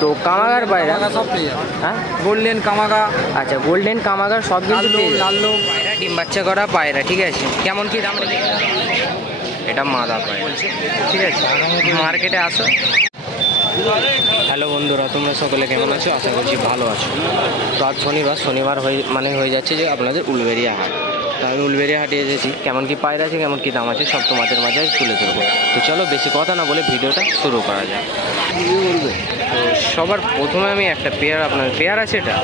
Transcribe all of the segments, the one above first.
তো কামাগার পায়রা সব পেয়ে যাবে। হ্যাঁ, গোল্ডেন কামাগা, আচ্ছা গোল্ডেন কামাগার সব কিন্তু লাল্লু পেয়ে যাবে। লাল্লু পায়রা ডিম বাচ্চা করা পায়রা, ঠিক আছে। কেমন কি দাম রেখে? এটা মাদা পায়রা, ঠিক আছে। মার্কেটে আসো। হ্যালো বন্ধুরা, তোমরা সকলে কেমন আছো? আশা করছি ভালো আছো। তো আজ শনিবার হয়ে যাচ্ছে যে আপনাদের উলবেড়িয়া হাট। তো আমি উলবেড়িয়া হাটে এসেছি। কেমন কি পায়রা আছে, কেমন কি দাম আছে, সব তোমাদের মাঝে আজ তুলে ধরবো। তো চলো বেশি কথা না বলে ভিডিওটা শুরু করা যাক। তো সবার প্রথমে আমি একটা পেয়ার আছে, এটা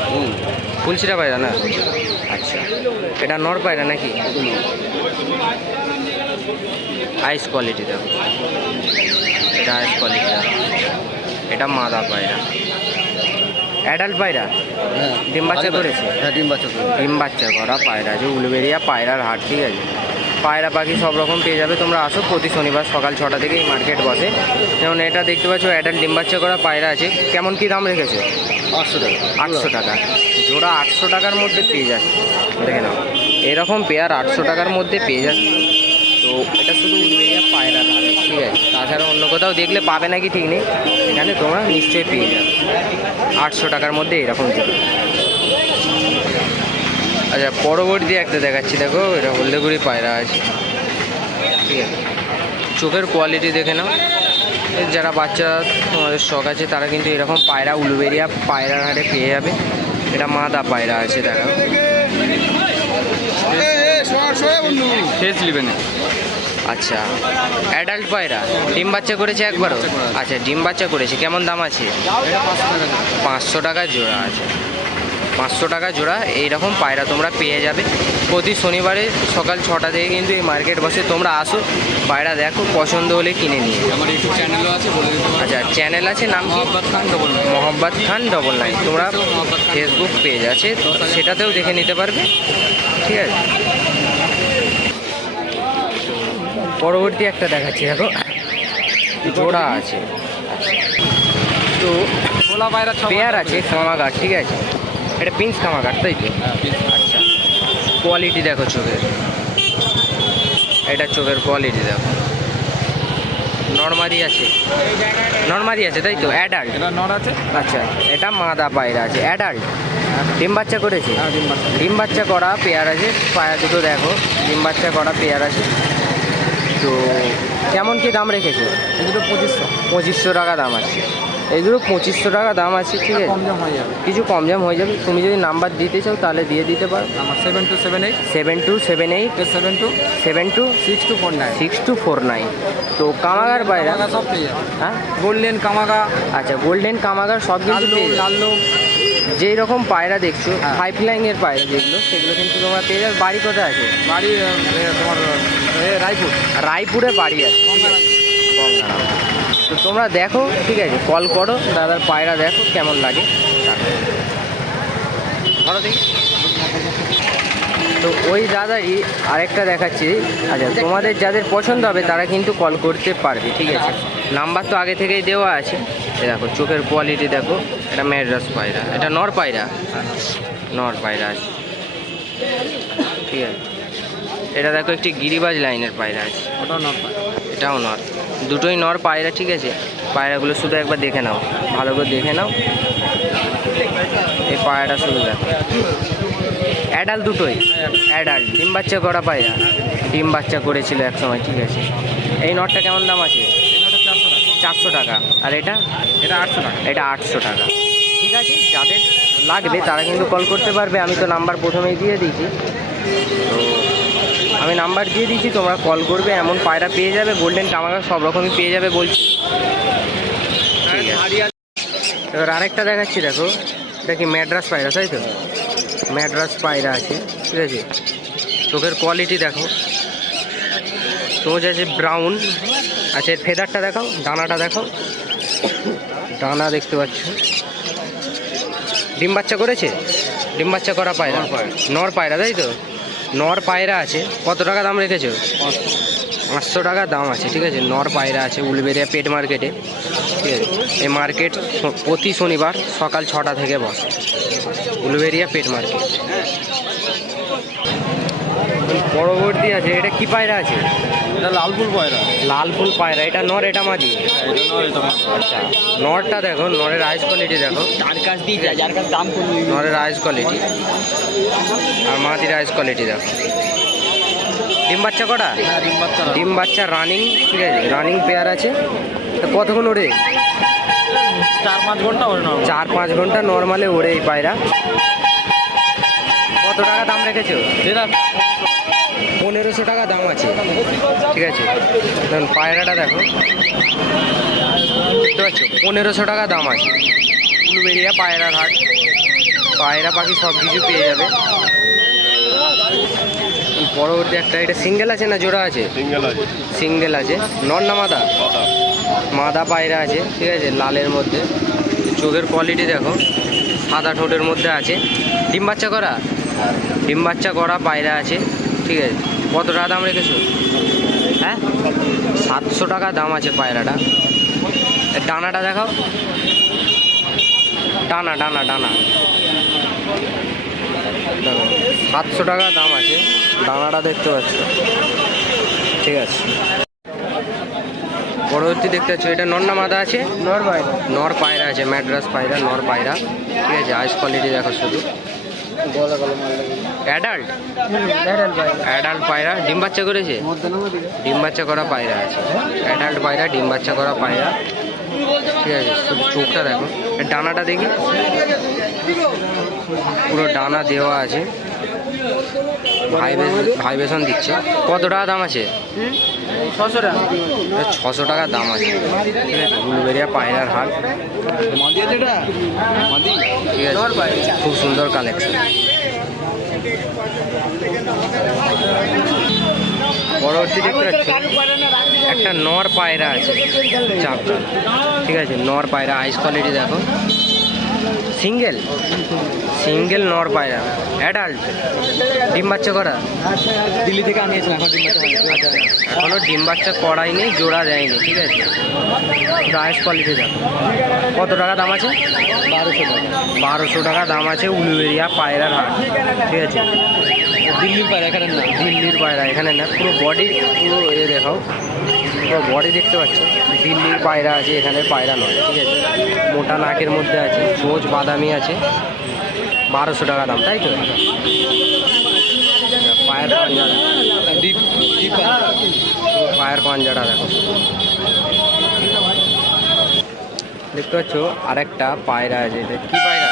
ফুলছিটা পায়রা না? আচ্ছা, এটা নর পায়রা নাকি? আইস কোয়ালিটি দেখো, এটা আইস কোয়ালিটি। এটা মাদা পায়রা, অ্যাডাল্ট পায়রা, ডিম বাচ্চা করেছে। হ্যাঁ, ডিম বাচ্চা করে। ডিম বাচ্চা করা পায়রা আছে, উলবেড়িয়া পায়রার হাট, ঠিক আছে। পায়রা পাখি সব রকম পেয়ে যাবে, তোমরা আসো। প্রতি শনিবার সকাল 6টা থেকে এই মার্কেট বসে। যেমন এটা দেখতে পাচ্ছ, অ্যাডাল্ট ডিম বাচ্চা করা পায়রা আছে। কেমন কি দাম রেখেছে? 800 টাকা। 800 টাকা জোড়া, 800 টাকার মধ্যে পেয়ে যাচ্ছে। দেখে নাও, এরকম পেয়ার 800 টাকার মধ্যে পেয়ে যাচ্ছে। তো এটা শুধু উলবেড়িয়া পায়রার হাট, ঠিক আছে। তাছাড়া অন্য কোথাও দেখলে পাবে নাকি ঠিক নেই, এখানে তোমরা নিশ্চয়ই পেয়ে যাবে 800 টাকার মধ্যে এরকম জোড়া। আচ্ছা, পরবর্তী একটা দেখাচ্ছি, দেখো এটা হলদেগুড়ি পায়রা আছে, ঠিক আছে। চোখের কোয়ালিটি দেখে নাও। যারা বাচ্চা তোমাদের শখ আছে তারা কিন্তু এরকম পায়রা উলবেড়িয়া পায়রার হাটে পেয়ে যাবে। এটা মাদা পায়রা আছে, দেখো। ফেস লিবেন। আচ্ছা, অ্যাডাল্ট পায়রা ডিম বাচ্চা করেছে একবারও? আচ্ছা, ডিম বাচ্চা করেছে। কেমন দাম আছে? 500 টাকা জোড়া আছে। 500 টাকা জোড়া এইরকম পায়রা তোমরা পেয়ে যাবে। প্রতি শনিবারে সকাল 6টা থেকে কিন্তু এই মার্কেট বসে। তোমরা আসো, পায়রা দেখো, পছন্দ হলে কিনে নিয়ে। আমার ইউটিউব চ্যানেলও আছে, বলে দিতে পারি। আচ্ছা, চ্যানেল আছে, নাম কি? মোহাম্মদ খান ডবল নাইন। তোমরা ফেসবুক পেজ আছে, সেটাতেও দেখে নিতে পারবে, ঠিক আছে। পরবর্তী একটা দেখাচ্ছি, দেখো জোড়া আছে। তো গোলা পায়রা পেয়ার আছে কামাগার, ঠিক আছে। এটা পিঙ্ক কামাগার, তাই তো? আচ্ছা, কোয়ালিটি দেখো চোখের, এটা চোখের কোয়ালিটি দেখো। নরমাদি আছে, তাই তো? অ্যাডাল্ট? এটা নর আছে। আচ্ছা, এটা মাদা পায়রা আছে, অ্যাডাল্ট। ডিম বাচ্চা করেছে? হ্যাঁ, ডিম বাচ্চা। ডিম বাচ্চা করা পেয়ার আছে। পায়রা দুটো দেখো, ডিম বাচ্চা করা পেয়ার আছে। তো কেমন কি দাম রেখেছে? এগুলো 2500। 2500 টাকা দাম আছে। এগুলো 2500 টাকা দাম আছে, ঠিক আছে। কম দাম হয়ে যাবে। কিছু কম দাম হয়ে যাবে। তুমি যদি নাম্বার দিতে চাও তাহলে দিয়ে দিতে পারো। আমার 7278 7278 72 72 6249। 6249। তো কামাগার পায়রা, কামাগা সব পেয়ে যাবে। হ্যাঁ, গোল্ডেন কামাগা, আচ্ছা গোল্ডেন কামাগার সব কিন্তু লাল্লু পেয়ে যাবে। লাল্লু যেই রকম পায়রা দেখছো, হ্যাঁ। হাই ফ্লাইংয়ের পায়রা যেগুলো, সেগুলো কিন্তু তোমরা পেয়ে যাবে। বাড়ি কোথায় আছে? বাড়ি তোমার রায়পুর। রায়পুরে বাড়ি আছে, গঙ্গারাম। তো তোমরা দেখো, ঠিক আছে, কল করো, দাদার পায়রা দেখো কেমন লাগে। ধরো দেখি। তো ওই দাদারই আরেকটা দেখাচ্ছি। আচ্ছা, তোমাদের যাদের পছন্দ হবে তারা কিন্তু কল করতে পারবে, ঠিক আছে। নাম্বার তো আগে থেকেই দেওয়া আছে। এই দেখো চোখের কোয়ালিটি দেখো, এটা ম্যাড্রাস পায়রা, এটা নর পায়রা আছে, ঠিক আছে। এটা দেখো একটি গিরিবাজ লাইনের পায়রা আছে, ওটাও নর। এটাও নর। দুটোই নর পায়রা, ঠিক আছে। পায়রাগুলো শুধু একবার দেখে নাও, ভালো করে দেখে নাও। এই পায়রাটা শুধু দেখো, অ্যাডাল্ট দুটোই অ্যাডাল্ট। ডিম বাচ্চা করা পায়রা, ডিম বাচ্চা করেছিল এক সময়, ঠিক আছে। এই নটটা কেমন দাম আছে? 400 টাকা। আর এটা? এটা 800 টাকা। এটা 800 টাকা, ঠিক আছে। যাদের লাগবে তারা কিন্তু কল করতে পারবে। আমি তো নাম্বার প্রথমেই দিয়ে দিয়েছি, তো আমি নাম্বার দিয়ে দিয়েছি, তোমরা কল করবে। এমন পায়রা পেয়ে যাবে, গোল্ডেন কামাগার সব রকমই পেয়ে যাবে বলছি, ঠিক আছে। এবার আরেকটা দেখাচ্ছি, দেখো এটা কি ম্যাড্রাস পায়রা, তাই তো? ম্যাড্রাস পায়রা আছে, ঠিক আছে। চোখের কোয়ালিটি দেখো, চোখ আছে ব্রাউন। আচ্ছা, এর ফেদারটা দেখাও, ডানাটা দেখাও, ডানা দেখতে পাচ্ছ। ডিম বাচ্চা করেছে? ডিম বাচ্চা করা পায়রা, নর পায়রা, তাই তো? নর পায়রা আছে। কত টাকা দাম রেখেছো? 500 টাকা দাম আছে, ঠিক আছে। নর পায়রা আছে উলবেড়িয়া পেট মার্কেটে, ঠিক আছে। এই মার্কেট প্রতি শনিবার সকাল 6টা থেকে বসে, উলবেড়িয়া পেট মার্কেট। পরবর্তী আছে, এটা কি পায়রা আছে? এটা লালপুর পয়রা। লাল ফুল পায়রা, এটা নর এটা মাদি? এটা নয়, এটা মাদি। আচ্ছা, নরটা দেখো, নরের আইস কোয়ালিটি দেখো, তার কাছ দিয়ে যায়, যার কাছে দাম করবি। নরের আইস কোয়ালিটি আর মাদির আইস কোয়ালিটি দেখো। ডিম বাচ্চা কটা? হ্যাঁ, ডিম বাচ্চা না। ডিম বাচ্চা রানিং, ঠিক আছে, রানিং পেয়ার আছে। তা কতক্ষণ ওড়ে? 4-5 ঘন্টা ওরে না। 4-5 ঘন্টা নর্মালে ওড়ে এই পায়রা। কত টাকা দাম রেখেছো? এটা 1500 টাকা দাম আছে, ঠিক আছে। দেখুন পায়রাটা দেখো, দেখতে পাচ্ছ, 1500 টাকা দাম আছে। উলুবেড়িয়া পায়রার হাট, পায়রা পাখি সব কিছু পেয়ে যাবে। পরবর্তী একটা, এটা সিঙ্গেল আছে না জোড়া আছে? সিঙ্গেল আছে। সিঙ্গেল আছে। নর না মাদা? মাদা পায়রা আছে, ঠিক আছে, লালের মধ্যে। চোখের কোয়ালিটি দেখো, সাদা ঠোঁটের মধ্যে আছে। ডিম বাচ্চা করা? ডিম বাচ্চা করা পায়রা আছে, ঠিক আছে। কত টাকা দাম রেখেছো? হ্যাঁ, 700 টাকা দাম আছে পায়রাটা। এর ডানাটা দেখাও, ডানা ডানা ডানা দেখো, 700 টাকা দাম আছে। ডানাটা দেখতে পাচ্ছ, ঠিক আছে। পরবর্তী দেখতে পাচ্ছ, এটা নর না মাদা আছে? নর পায়রা। নর পায়রা আছে, ম্যাড্রাস পায়রা, নর পায়রা, ঠিক আছে। আইস কোয়ালিটি দেখো শুধু। গলা গলা মাল লাগে। অ্যাডাল্ট? অ্যাডাল্ট পায়রা। অ্যাডাল্ট পায়রা, ডিম বাচ্চা করেছে? ডিম বাচ্চা করা পায়রা আছে, অ্যাডাল্ট পায়রা, ডিম বাচ্চা করা পায়রা, ঠিক আছে। শুধু চোখটা দেখো, এর ডানাটা দেখি, পুরো ডানা দেওয়া আছে, ভাইব্রেশন দিচ্ছে। কত টাকা দাম আছে? 600 টাকা। 600 টাকা দাম আছে, ঠিক আছে। উলুবেড়িয়া পায়রার হাট, মাদি আছে এটা? মাদি। ঠিক আছে, খুব সুন্দর কালেকশন। পরবর্তী দেখতে পাচ্ছ, একটা নর পায়রা আছে, চাপটা, ঠিক আছে। নর পায়রা, আইস কোয়ালিটি দেখো, সিঙ্গেল, সিঙ্গেল নর পায়রা, অ্যাডাল্ট, ডিম বাচ্চা করা? দিল্লি থেকে আনিয়েছিলাম, এখন ডিম বাচ্চা হয়নি। এখনও ডিম বাচ্চা করাইনি, জোড়া দেয়নি, ঠিক আছে। আইস কোয়ালিটি দেখো। কত টাকা দাম আছে? 1200 টাকা। 1200 টাকা দাম আছে, উলুবেড়িয়া পায়রার হাট, ঠিক আছে। দিল্লির পায়রা এখানে না। দিল্লির পায়রা এখানে না, পুরো বডি, পুরো এ দেখাও, পুরো বডি দেখতে পাচ্ছ। দিল্লির পায়রা আছে, এখানে পায়রা নয়, ঠিক আছে। মোটা নাকের মধ্যে আছে, চোচ বাদামি আছে। 1200 টাকা দাম, তাই তো? পায়ের পাঞ্জাটা, ডিপ ডিপ পায়ের পাঞ্জাটা দেখো, দেখতে পাচ্ছ। আরেকটা পায়রা আছে, এটা কি পায়রা?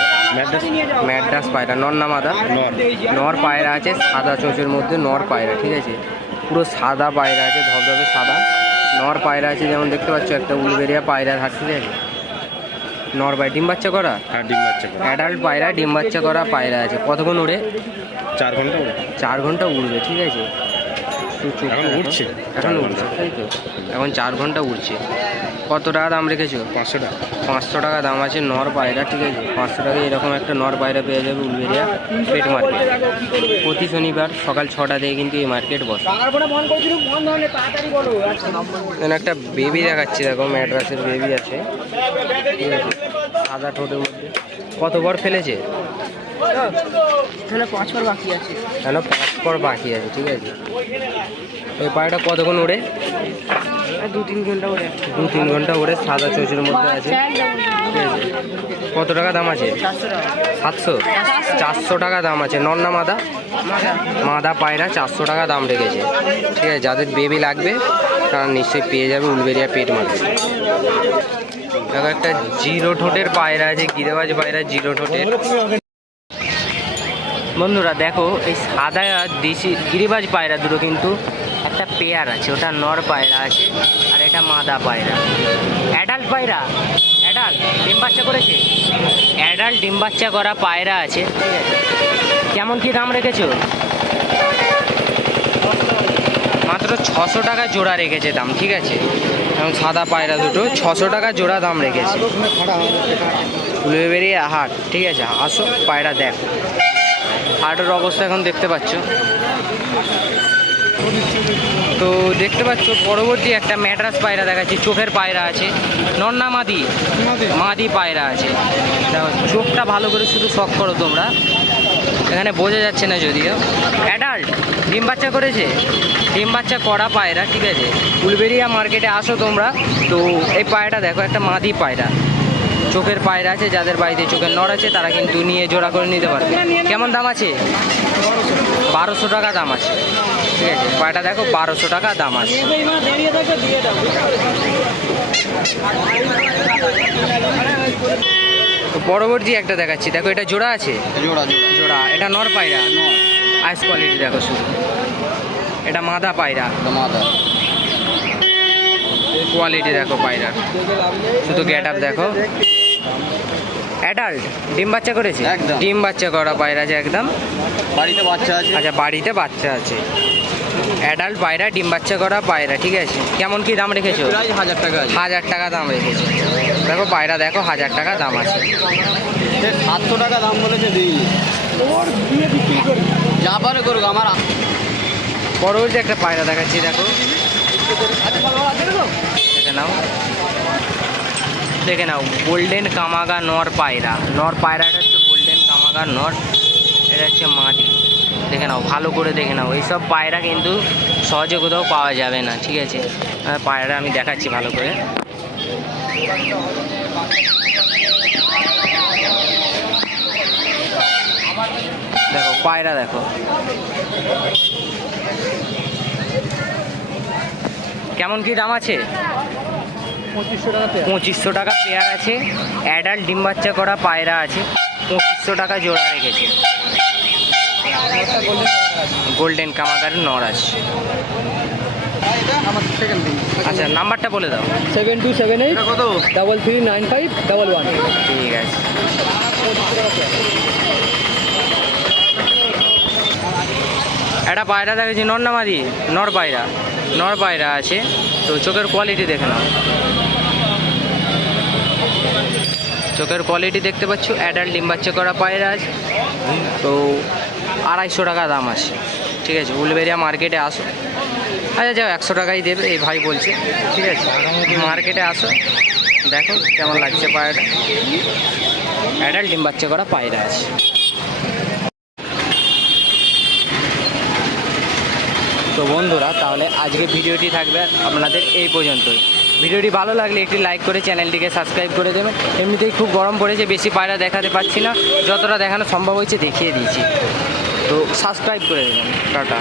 ম্যাড্রাস পায়রা, নর না মাদা? নর পায়রা আছে, সাদা চোঁচের মধ্যে নর পায়রা, ঠিক আছে। পুরো সাদা পায়রা আছে, ধবধবে সাদা। নর পায়রা আছে, যেমন দেখতে পাচ্ছ, একটা উলুবেড়িয়া পায়রার হাট, ঠিক আছে। নর পায়রা, ডিম বাচ্চা করা? হ্যাঁ, ডিম বাচ্চা। অ্যাডাল্ট পায়রা, ডিম বাচ্চা করা পায়রা আছে। কতক্ষণ উড়ে? 4 ঘন্টা। 4 ঘন্টা উড়বে, ঠিক আছে। এখন উঠছে? এখন উঠছে, তাই তো, এখন 4 ঘন্টা উড়ছে। কত টাকা দাম রেখেছো? 500 টাকা। 500 টাকা দাম আছে নর পায়রা, ঠিক আছে। 500 টাকা এরকম একটা নর পায়রা পেয়ে যাবে উলুবেড়িয়া পেট মার্কেট। প্রতি শনিবার সকাল 6টা থেকে কিন্তু এই মার্কেট বসে। এখানে একটা বেবি দেখাচ্ছি, দেখো, ম্যাড্রাসের বেবি আছে, ঠিক আছে, সাদা ঠোঁটের মধ্যে। কতবার ফেলেছে? এখানে 5 বার বাকি আছে। কেন 5 পর বাকি আছে, ঠিক আছে। ওই পায়রাটা কতক্ষণ ওড়ে? 2-3 ঘন্টা ওরে। 2-3 ঘন্টা ওড়ে, সাদা চোচের মধ্যে আছে, ঠিক আছে। কত টাকা দাম আছে? 700? 400 টাকা দাম আছে। নর না মাদা? মাদা পায়রা, 400 টাকা দাম রেখেছে, ঠিক আছে। যাদের বেবি লাগবে তারা নিশ্চয়ই পেয়ে যাবে উলুবেড়িয়া পেট মার্কেট। দেখো, একটা জিরো ঠোঁটের পায়রা আছে, গিরেবাজ পায়রা, জিরো ঠোঁটের। বন্ধুরা দেখো, এই সাদা দেশি গিরিবাজ পায়রা দুটো কিন্তু একটা পেয়ার আছে, ওটা নর পায়রা আছে, আর এটা মাদা পায়রা। অ্যাডাল্ট পায়রা, অ্যাডাল্ট ডিম বাচ্চা করেছে, অ্যাডাল্ট ডিম বাচ্চা করা পায়রা আছে, ঠিক আছে। কেমন কী দাম রেখেছো? মাত্র 600 টাকা জোড়া রেখেছে দাম, ঠিক আছে। এবং সাদা পায়রা দুটো 600 টাকা জোড়া দাম রেখেছে। উলুবেড়িয়া হাট, ঠিক আছে। আসো, পায়রা দেখো। হাটের অবস্থা এখন দেখতে পাচ্ছ। তো দেখতে পাচ্ছ, পরবর্তী একটা ম্যাড্রাস পায়রা দেখাচ্ছি, চোখের পায়রা আছে। নর না মাদি? মাদি পায়রা আছে। দেখো, চোখটা ভালো করে শুধু শখ করো তোমরা, এখানে বোঝা যাচ্ছে না যদিও। অ্যাডাল্ট ডিম বাচ্চা করেছে, ডিম বাচ্চা করা পায়রা, ঠিক আছে। উলবেরিয়া মার্কেটে আসো তোমরা, তো এই পায়রাটা দেখো, একটা মাদি পায়রা, চোখের পায়রা আছে, যাদের বাড়িতে চোখের নড় আছে তারা কিন্তু নিয়ে জোড়া করে নিতে পারবে। কেমন দাম আছে? 1200 টাকা দাম আছে, ঠিক আছে। পায়রাটা দেখো 1200 টাকা দাম আছে। তো পরবর্তী একটা দেখাচ্ছি, দেখো এটা জোড়া আছে, জোড়া। এটা নর পায়রা, আইস কোয়ালিটি দেখো শুধু। এটা মাদা পায়রা, কোয়ালিটি দেখো পায়রার, শুধু গেট আপ দেখো। অ্যাডাল্ট ডিম বাচ্চা করেছে, একদম। ডিম বাচ্চা করা পায়রা আছে একদম। বাড়িতে বাচ্চা আছে। আচ্ছা, বাড়িতে বাচ্চা আছে। অ্যাডাল্ট পায়রা, ডিম বাচ্চা করা পায়রা, ঠিক আছে। কেমন কি দাম রেখেছো? প্রায় 1000 টাকা আছে। 1000 টাকা দাম রেখেছো। দেখো পায়রা দেখো, 1000 টাকা দাম আছে। 700 টাকা দাম বলেছে, দিই যা পারে করুক আমার। পরবর্তী একটা পায়রা দেখাচ্ছি, দেখো দেখে নাও, দেখে নাও। গোল্ডেন কামাগা নর পায়রা, নর পায়রাটা হচ্ছে গোল্ডেন কামাগা নর, এটা হচ্ছে মাদি। দেখে নাও, ভালো করে দেখে নাও। এইসব পায়রা কিন্তু সহজে কোথাও পাওয়া যাবে না, ঠিক আছে। পায়রা আমি দেখাচ্ছি ভালো করে। দেখো পায়রা দেখো, কেমন কি দাম আছে? 2500 টাকা পেয়ার আছে। অ্যাডাল্ট ডিম বাচ্চা করা পায়রা আছে, 2500 টাকা জোড়া রেখেছে। গোল্ডেন কামাগারের নর আছে। আচ্ছা, নাম্বারটা বলে দাও। 7278 কত? 339511। ঠিক আছে। একটা পায়রা দেখেছি, নর না মাদি? নর পায়রা, নর পায়রা আছে। তো চোখের কোয়ালিটি দেখে নাও, চোখের কোয়ালিটি দেখতে পাচ্ছ। অ্যাডাল্ট ডিম বাচ্চা করা পায়রা আছে, তো 250 টাকা দাম আছে, ঠিক আছে। উলবেরিয়া মার্কেটে আসো। আচ্ছা যাও, 100 টাকাই দেবে এই ভাই বলছে, ঠিক আছে। মার্কেটে আসো, দেখো কেমন লাগছে পায়রাটা। অ্যাডাল্ট ডিম বাচ্চা করা পায়রা আছে। তো বন্ধুরা, তাহলে আজকে ভিডিওটি থাকবে আপনাদের এই পর্যন্তই। ভিডিওটি ভালো লাগলে একটি লাইক করে চ্যানেলটিকে সাবস্ক্রাইব করে দেবেন। এমনিতেই খুব গরম পড়েছে, বেশি পায়রা দেখাতে পাচ্ছি না, যতটা দেখানো সম্ভব হয়েছে দেখিয়ে দিয়েছি। তো সাবস্ক্রাইব করে দেবেন। টাটা।